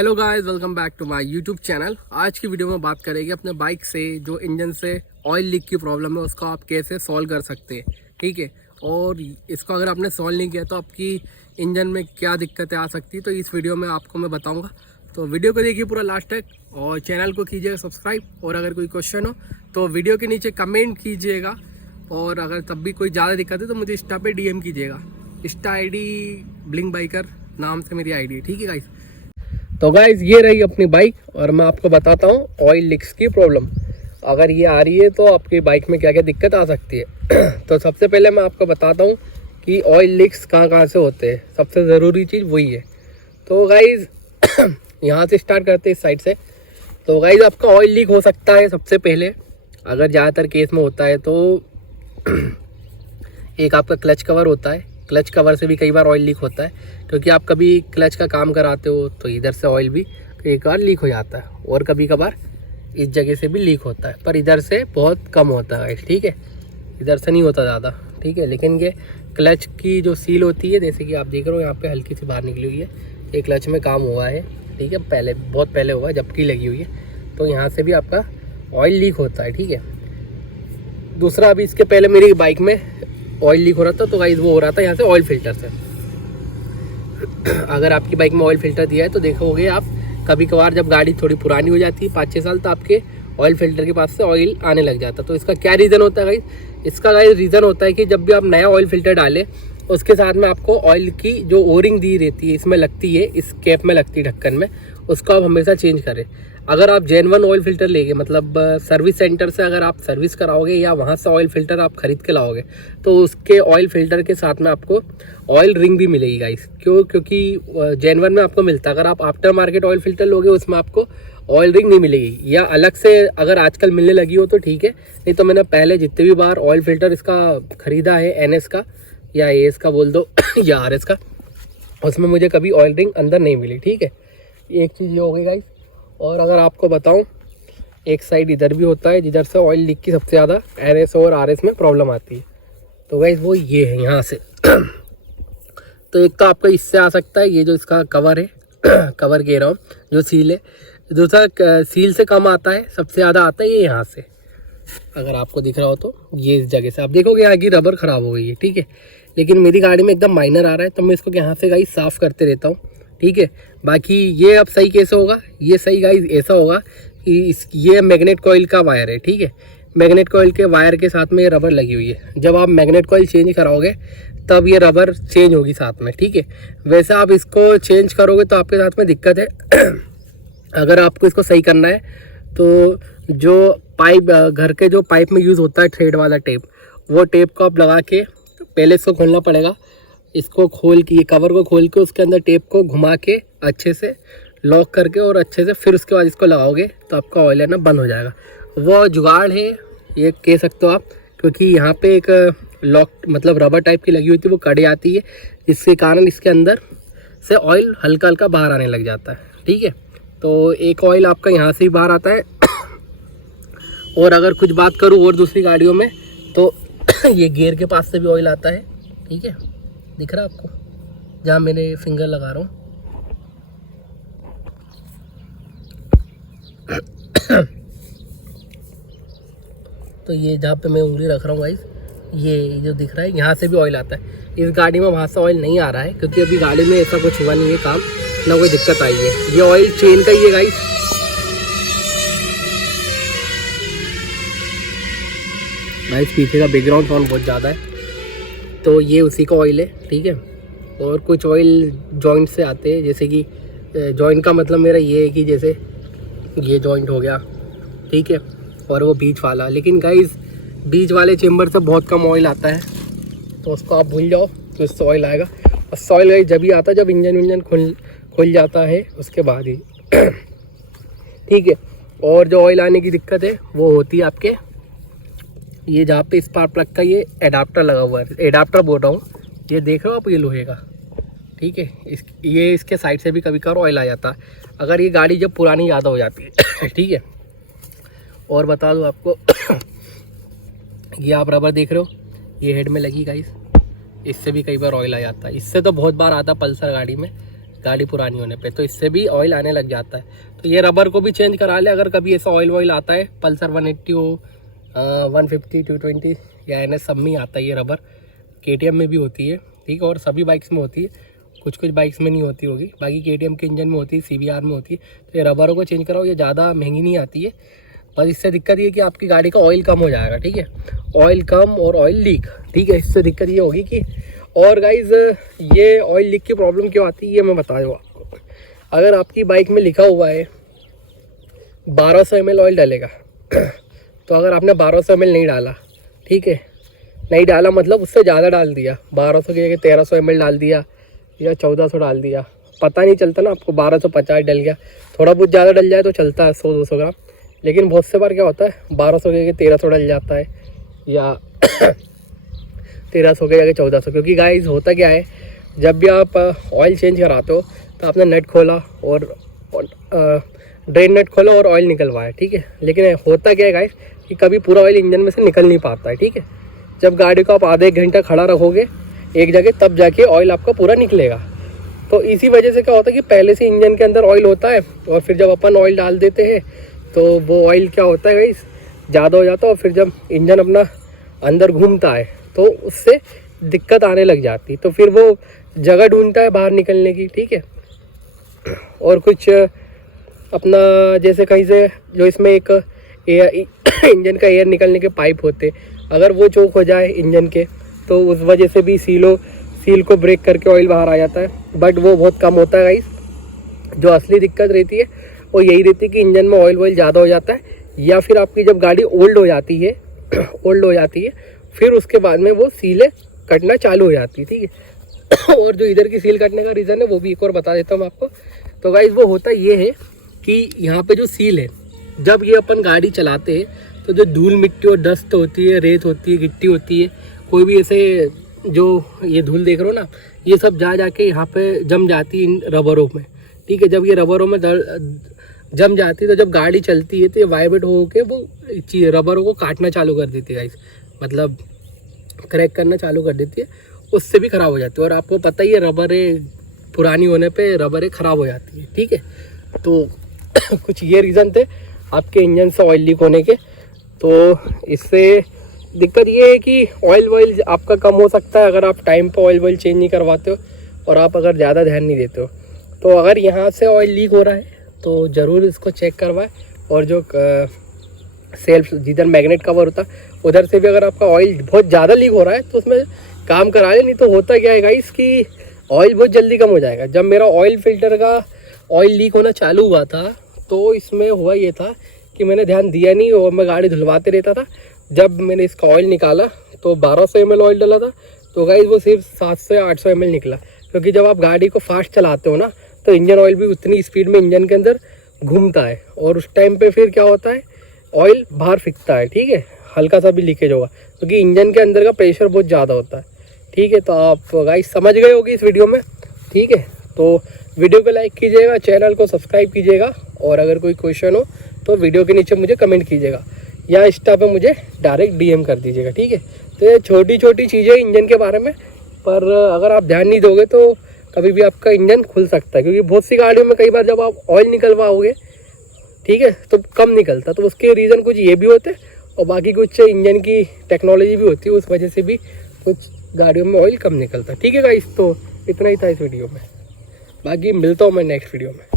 Hello guys, welcome back to my YouTube channel. आज की video में बात करेंगे अपने बाइक से जो इंजन से ऑयल लीक की प्रॉब्लम है उसको आप कैसे सॉल्व कर सकते हैं। ठीक है, और इसको अगर आपने सॉल्व नहीं किया तो आपकी इंजन में क्या दिक्कतें आ सकती है तो इस वीडियो में आपको मैं बताऊंगा। तो वीडियो को देखिए पूरा लास्ट तक और चैनल को कीजिएगा सब्सक्राइब। और अगर कोई क्वेश्चन हो तो वीडियो के नीचे कमेंट कीजिएगा। और अगर तब भी कोई ज़्यादा दिक्कत है तो मुझे इंस्टा पे DM कीजिएगा। इंस्टा ID ब्लिंक बाइकर नाम से मेरी ID है। ठीक है गाइस, तो गाइज ये रही अपनी बाइक और मैं आपको बताता हूँ ऑयल लीक्स की प्रॉब्लम। अगर ये आ रही है तो आपकी बाइक में क्या क्या दिक्कत आ सकती है। तो सबसे पहले मैं आपको बताता हूँ कि ऑयल लीक्स कहाँ से होते हैं। सबसे ज़रूरी चीज़ वही है। तो गाइज यहाँ से स्टार्ट करते हैं, इस साइड से। तो गाइज आपका ऑयल लीक हो सकता है सबसे पहले, अगर ज़्यादातर केस में होता है तो एक आपका क्लच कवर होता है। क्लच कवर से भी कई बार ऑयल लीक होता है, क्योंकि आप कभी क्लच का काम कराते हो तो इधर से ऑयल भी एक बार लीक हो जाता है, और कभी कभार इस जगह से भी लीक होता है, पर इधर से बहुत कम होता है। ठीक है, इधर से नहीं होता ज़्यादा। ठीक है, लेकिन ये क्लच की जो सील होती है, जैसे कि आप देख रहे हो यहाँ पे हल्की सी बाहर निकली हुई है, ये क्लच में काम हुआ है। ठीक है, पहले बहुत पहले हुआ है जब की लगी हुई है, तो यहाँ से भी आपका ऑयल लीक होता है। ठीक है, दूसरा अभी इसके पहले मेरी बाइक में ऑयल लीक हो रहा था, तो गाइस वो हो रहा था यहाँ से ऑयल फिल्टर से। अगर आपकी बाइक में ऑयल फिल्टर दिया है तो देखोगे आप, कभी कभार जब गाड़ी थोड़ी पुरानी हो जाती है 5-6 साल, तो आपके ऑयल फिल्टर के पास से ऑयल आने लग जाता है। तो इसका क्या रीज़न होता है गाइस? इसका गाइस रीज़न होता है कि जब भी आप नया ऑयल फिल्टर डालें उसके साथ में आपको ऑयल की जो ओरिंग दी रहती है, इसमें लगती है, इस कैप में लगती है ढक्कन में, उसको आप हमेशा चेंज करें। अगर आप जेन्युइन ऑयल फिल्टर लेंगे, मतलब सर्विस सेंटर से अगर आप सर्विस कराओगे या वहाँ से ऑयल फिल्टर आप खरीद के लाओगे, तो उसके ऑयल फिल्टर के साथ में आपको ऑयल रिंग भी मिलेगी गाइस। क्योंकि जेन्युइन में आपको मिलता है। अगर आप आफ्टर मार्केट ऑयल फिल्टर लोगे उसमें आपको ऑयल रिंग नहीं मिलेगी, या अलग से अगर आजकल मिलने लगी हो तो ठीक है, नहीं तो मैंने पहले जितने भी बार ऑयल फिल्टर इसका ख़रीदा है, NS का या AS का बोल दो या RS का, उसमें मुझे कभी ऑयल रिंग अंदर नहीं मिली। ठीक है, एक चीज़ ये हो गई गाइस। और अगर आपको बताऊं, एक साइड इधर भी होता है जिधर से ऑयल लीक की सबसे ज़्यादा NS और RS में प्रॉब्लम आती है। तो गाइस वो ये है यहाँ से। तो एक तो आपका इससे आ सकता है, ये जो इसका कवर है कवर कह रहा हूँ, जो सील है। दूसरा सील से कम आता है, सबसे ज़्यादा आता है ये यहाँ से। अगर आपको दिख रहा हो तो ये इस जगह से आप देखोगे यहाँ की रबर ख़राब हो गई है। ठीक है, लेकिन मेरी गाड़ी में एकदम माइनर आ रहा है, तो मैं इसको यहाँ से गाइस साफ़ करते रहता हूँ। ठीक है, बाकी ये अब सही कैसे होगा? ये सही गाइस ऐसा होगा कि ये मैग्नेट कॉइल का वायर है। ठीक है, मैग्नेट कॉइल के वायर के साथ में ये रबर लगी हुई है। जब आप मैग्नेट कॉइल चेंज कराओगे तब ये रबर चेंज होगी साथ में। ठीक है, वैसे आप इसको चेंज करोगे तो आपके साथ में दिक्कत है। अगर आपको इसको सही करना है तो जो पाइप, घर के जो पाइप में यूज़ होता है थ्रेड वाला टेप, वो टेप को आप लगा के पहले इसको खोलना पड़ेगा। इसको खोल के, ये कवर को खोल के उसके अंदर टेप को घुमा के अच्छे से लॉक करके और अच्छे से फिर उसके बाद इसको लगाओगे तो आपका ऑयल है ना बंद हो जाएगा। वो जुगाड़ है ये कह सकते हो आप, क्योंकि यहाँ पे एक लॉक मतलब रबर टाइप की लगी हुई थी, वो कड़ी आती है, जिसके कारण इसके अंदर से ऑयल हल्का हल्का बाहर आने लग जाता है। ठीक है, तो एक ऑयल आपका यहाँ से ही बाहर आता है। और अगर कुछ बात करूँ और दूसरी गाड़ियों में तो ये गियर के पास से भी ऑयल आता है। ठीक है, दिख रहा है आपको जहाँ मैंने फिंगर लगा रहा हूँ। तो ये जहाँ पे मैं उंगली रख रहा हूँ गाइस, ये जो दिख रहा है यहाँ से भी ऑयल आता है। इस गाड़ी में वहाँ से ऑयल नहीं आ रहा है, क्योंकि अभी गाड़ी में ऐसा कुछ हुआ नहीं है काम, ना कोई दिक्कत आई है। ये ऑयल चेन का ही है गाइस। पीछे का बैकग्राउंड साउंड बहुत ज़्यादा है, तो ये उसी का ऑयल है। ठीक है, और कुछ ऑयल जॉइंट से आते हैं, जैसे कि जॉइंट का मतलब मेरा ये है कि जैसे ये जॉइंट हो गया। ठीक है, और वो बीच वाला, लेकिन गाइस बीच वाले चेम्बर से बहुत कम ऑयल आता है, तो उसको आप भूल जाओ, तो इससे ऑयल आएगा। और ऑयल गाइस जब ही आता है जब इंजन खुल जाता है, उसके बाद ही। ठीक है, और जो ऑयल आने की दिक्कत है वो होती है आपके ये जहाँ पे स्पार्क प्लग का ये एडाप्टर लगा हुआ है, एडाप्टर बोल रहा हूँ, ये देख रहे हो आप, ये लोहे का। ठीक है, ये इसके साइड से भी कभी कभार ऑयल आ जाता है, अगर ये गाड़ी जब पुरानी ज़्यादा हो जाती है। ठीक है, और बता दूँ आपको, ये आप रबर देख रहे हो, ये हेड में लगी गाइस, इससे भी कई बार ऑयल आ जाता है। इससे तो बहुत बार आता है पल्सर गाड़ी में, गाड़ी पुरानी होने पे, तो इससे भी ऑयल आने लग जाता है। तो ये रबर को भी चेंज करा ले अगर कभी ऐसा ऑयल आता है। पल्सर 180 हो, 150, 220 या NS सब में आता है ये रबर। KTM में भी होती है, ठीक है, और सभी बाइक्स में होती है, कुछ कुछ बाइक्स में नहीं होती होगी, बाकी KTM के इंजन में होती है, CBR में होती है। तो ये रबरों को चेंज कराओ, ये ज़्यादा महंगी नहीं आती है। बस इससे दिक्कत ये कि आपकी गाड़ी का ऑयल कम हो जाएगा, ठीक है, ऑयल कम और ऑयल लीक, ठीक है। इससे दिक्कत ये होगी कि, और गाइज ये ऑयल लीक की प्रॉब्लम क्यों आती है ये मैं बता दूँ आपको। अगर आपकी बाइक में लिखा हुआ है 1200 ml ऑयल डालेगा तो अगर आपने 1200 ml नहीं डाला, ठीक है, नहीं डाला मतलब उससे ज़्यादा डाल दिया, 1200 की जगह 1300 ml डाल दिया या 1400 डाल दिया, पता नहीं चलता ना आपको, 1250 डल गया, थोड़ा बहुत ज़्यादा डल जाए तो चलता है 100-200 ग्राम, लेकिन बहुत से बार क्या होता है 1200 की जगह 1300 डल जाता है या 1300 की जगह 1400। क्योंकि गाइस होता क्या है, जब भी आप ऑयल चेंज कराते हो तो आपने नट खोला और ड्रेन नट खोला और ऑयल निकलवाया, ठीक है, लेकिन होता क्या है गाइस कि कभी पूरा ऑयल इंजन में से निकल नहीं पाता है, ठीक है। जब गाड़ी को आप आधे 1 घंटा खड़ा रखोगे एक जगह तब जाके ऑयल आपका पूरा निकलेगा। तो इसी वजह से क्या होता है कि पहले से इंजन के अंदर ऑयल होता है और फिर जब अपन ऑयल डाल देते हैं तो वो ऑयल क्या होता है गाइस ज़्यादा हो जाता है, और फिर जब इंजन अपना अंदर घूमता है तो उससे दिक्कत आने लग जाती है, तो फिर वो जगह ढूंढता है बाहर निकलने की, ठीक है। और कुछ अपना जैसे कहीं से जो इसमें एक इंजन का एयर निकलने के पाइप होते, अगर वो चोक हो जाए इंजन के तो उस वजह से भी सील को ब्रेक करके ऑयल बाहर आ जाता है। बट वो बहुत कम होता है गाइस। जो असली दिक्कत रहती है वो यही रहती है कि इंजन में ऑयल ज़्यादा हो जाता है, या फिर आपकी जब गाड़ी ओल्ड हो जाती है फिर उसके बाद में वो सीलें कटना चालू हो जाती है, ठीक है। और जो इधर की सील कटने का रीज़न है वो भी एक और बता देता हूँ आपको। तो गाइस वो होता ये है कि यहाँ पे जो सील है, जब ये अपन गाड़ी चलाते हैं तो जो धूल मिट्टी और डस्ट होती है, रेत होती है, गिट्टी होती है, कोई भी ऐसे जो ये धूल देख रहे हो ना, ये सब जाके यहाँ पे जम जाती है इन रबरों में, ठीक है। जब ये रबरों में जम जाती है तो जब गाड़ी चलती है तो ये वाइब्रेट होकर वो रबरों को काटना चालू कर देती है गाइस, मतलब क्रैक करना चालू कर देती है, उससे भी ख़राब हो जाती है। और आपको पता ही है रबरें पुरानी होने पे रबरें ख़राब हो जाती है, ठीक है। तो कुछ ये रीज़न थे आपके इंजन से ऑयल लीक होने के। तो इससे दिक्कत ये है कि ऑयल आपका कम हो सकता है अगर आप टाइम पे ऑयल चेंज नहीं करवाते हो और आप अगर ज़्यादा ध्यान नहीं देते हो। तो अगर यहाँ से ऑयल लीक हो रहा है तो ज़रूर इसको चेक करवाएं, और जो सेल्फ जिधर मैग्नेट कवर होता है उधर से भी अगर आपका ऑयल बहुत ज़्यादा लीक हो रहा है तो उसमें काम करा ले। नहीं तो होता क्या है गाइस कि ऑयल बहुत जल्दी कम हो जाएगा। जब मेरा ऑयल फिल्टर का ऑयल लीक होना चालू हुआ था तो इसमें हुआ ये था कि मैंने ध्यान दिया नहीं और मैं गाड़ी धुलवाते रहता था। जब मैंने इसका ऑयल निकाला तो 1200 ml ऑयल डाला था, तो गाइस वो सिर्फ 700 या 800 ml निकला। क्योंकि जब आप गाड़ी को फास्ट चलाते हो ना तो इंजन ऑयल भी उतनी स्पीड में इंजन के अंदर घूमता है, और उस टाइम पे फिर क्या होता है ऑयल बाहर फेंकता है, ठीक है, हल्का सा भी लीकेज होगा क्योंकि इंजन के अंदर का प्रेशर बहुत ज़्यादा होता है, ठीक है। तो आप गाइस समझ गए होगी इस वीडियो में, ठीक है। तो वीडियो को लाइक कीजिएगा, चैनल को सब्सक्राइब कीजिएगा, और अगर कोई क्वेश्चन हो तो वीडियो के नीचे मुझे कमेंट कीजिएगा या इंस्टा पे मुझे डायरेक्ट DM कर दीजिएगा, ठीक है। तो ये छोटी छोटी चीज़ें इंजन के बारे में, पर अगर आप ध्यान नहीं दोगे तो कभी भी आपका इंजन खुल सकता है। क्योंकि बहुत सी गाड़ियों में कई बार जब आप ऑयल निकलवाओगे, ठीक है, तो कम निकलता, तो उसके रीज़न कुछ ये भी होते हैं, और बाकी कुछ इंजन की टेक्नोलॉजी भी होती है, उस वजह से भी कुछ गाड़ियों में ऑयल कम निकलता है, ठीक है गाइस। तो इतना ही था इस वीडियो में, बाकी मिलता हूँ मैं नेक्स्ट वीडियो में।